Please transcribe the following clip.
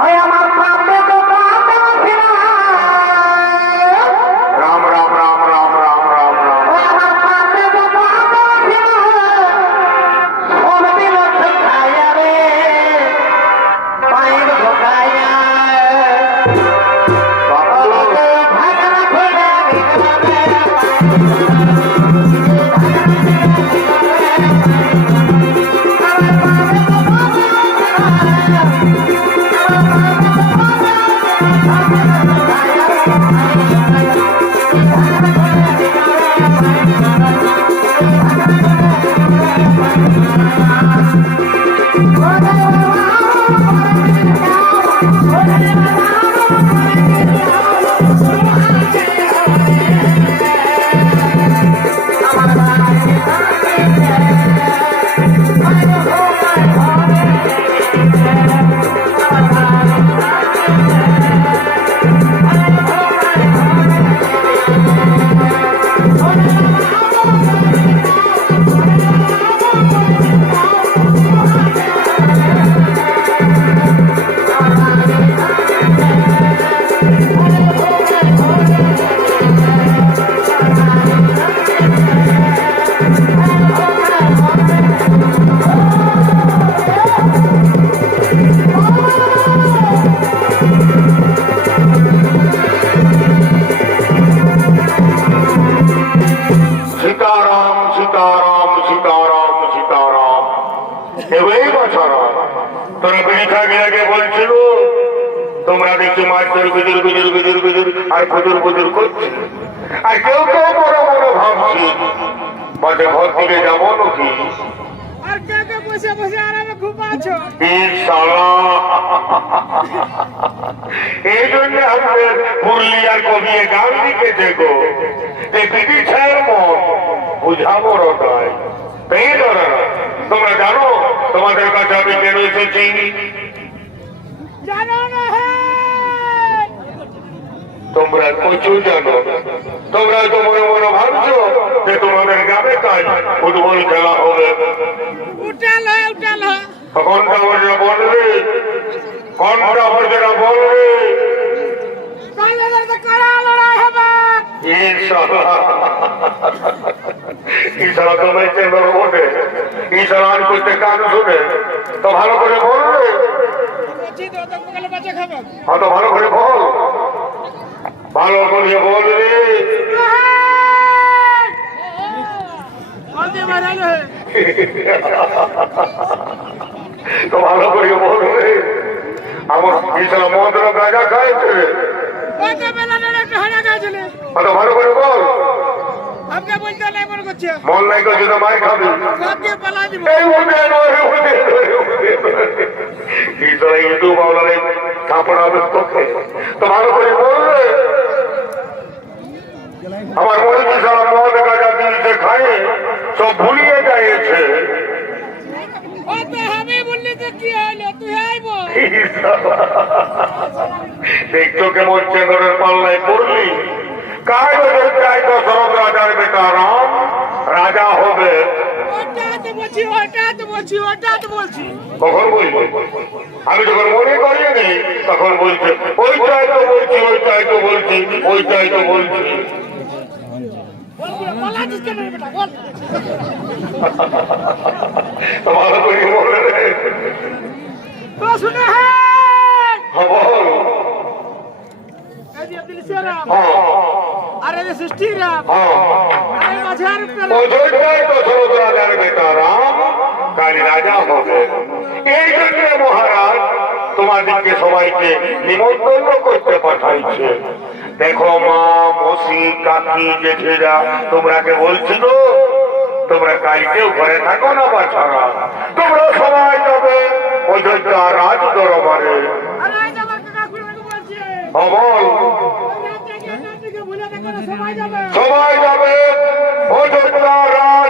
ওই আমার প্রান্তে Hola, এবারই বছর তোরা পরীক্ষা গিয়ে বলছিল তোমরা দেখছি মাছ ধরে গুজুর গুজুর গুজুর গুজুর আর গুজুর গুজুর করছে। আর কেউ কেউ বড় বড় ভাবছি মাঝে ঘর থেকে যাব নাকি? আর কে কে বসে বসে আরামে ঘুমাচ্ছো ইনশাআল্লাহ এই জন্য আমাদের পুরুলিয়ার কবি গান লিখেছে গো। যে দিদি মন বুঝাবো রটায়। তাই তোমরা জানো তোমাদের কাছে আমি বেরো এসেছি জানো তোমরা কচু জানো। তোমরা তো মনে মনে ভাবছ যে তোমাদের গ্রামে কাজ ফুটবল খেলা হবে। তখন উঠাল হয় বলবে বসে বলবে ঈশারা তোমার চেম্বার ওঠে ঈশারা আর করতে কান শুনে। তো ভালো করে বলবে অত ভালো করে বল। ভালো করে বলবে তো ভালো করে বলবে আমার ঈশারা মন্ত্র গাঁজা খাইছে কত বেলা ধরে একটা হাড়া অত ভালো করে বল। বলতে নাই মনে করছে। নাই করছে তো মাই খাবি। সব পালা দিব। এই উঠে নয় উঠে নয় উঠে ঈশারা ইউটিউব কাপড় হবে তোকে তো ভালো করে বলবে আমার মনে কি সারা মদ গাজা দিয়েছে খায় সব ভুলিয়ে যাইছে দেখছ কেমন চেঙ্গরের পাল্লায় পড়লি? কাজ চাই দশরথ রাজার বেটা রাম রাজা হবে। কখন বলব আমি যখন মনে করি নি তখন বলছে ওইটাই তো বলছি ওইটাই তো বলছি ওইটাই তো বলছি। ভালো করে বলে শুনে হ্যাঁ, বল হ্যাঁ হ্যাঁ অযোধ্যায় রাজার বেটা রাম কাল রাজা হবে এই জন্য মহারাজ তোমাদেরকে সবাইকে নিমন্ত্রণ করতে পাঠাইছে দেখো মা মসি কাকি জেঠেরা তোমরাকে বলছিল তোমরা কালকেও ঘরে থাকো না বাছারা তোমরা সবাই যাবে অযোধ্যা রাজ দরবারে আরে সবাই যাবে অযোধ্যা রাজ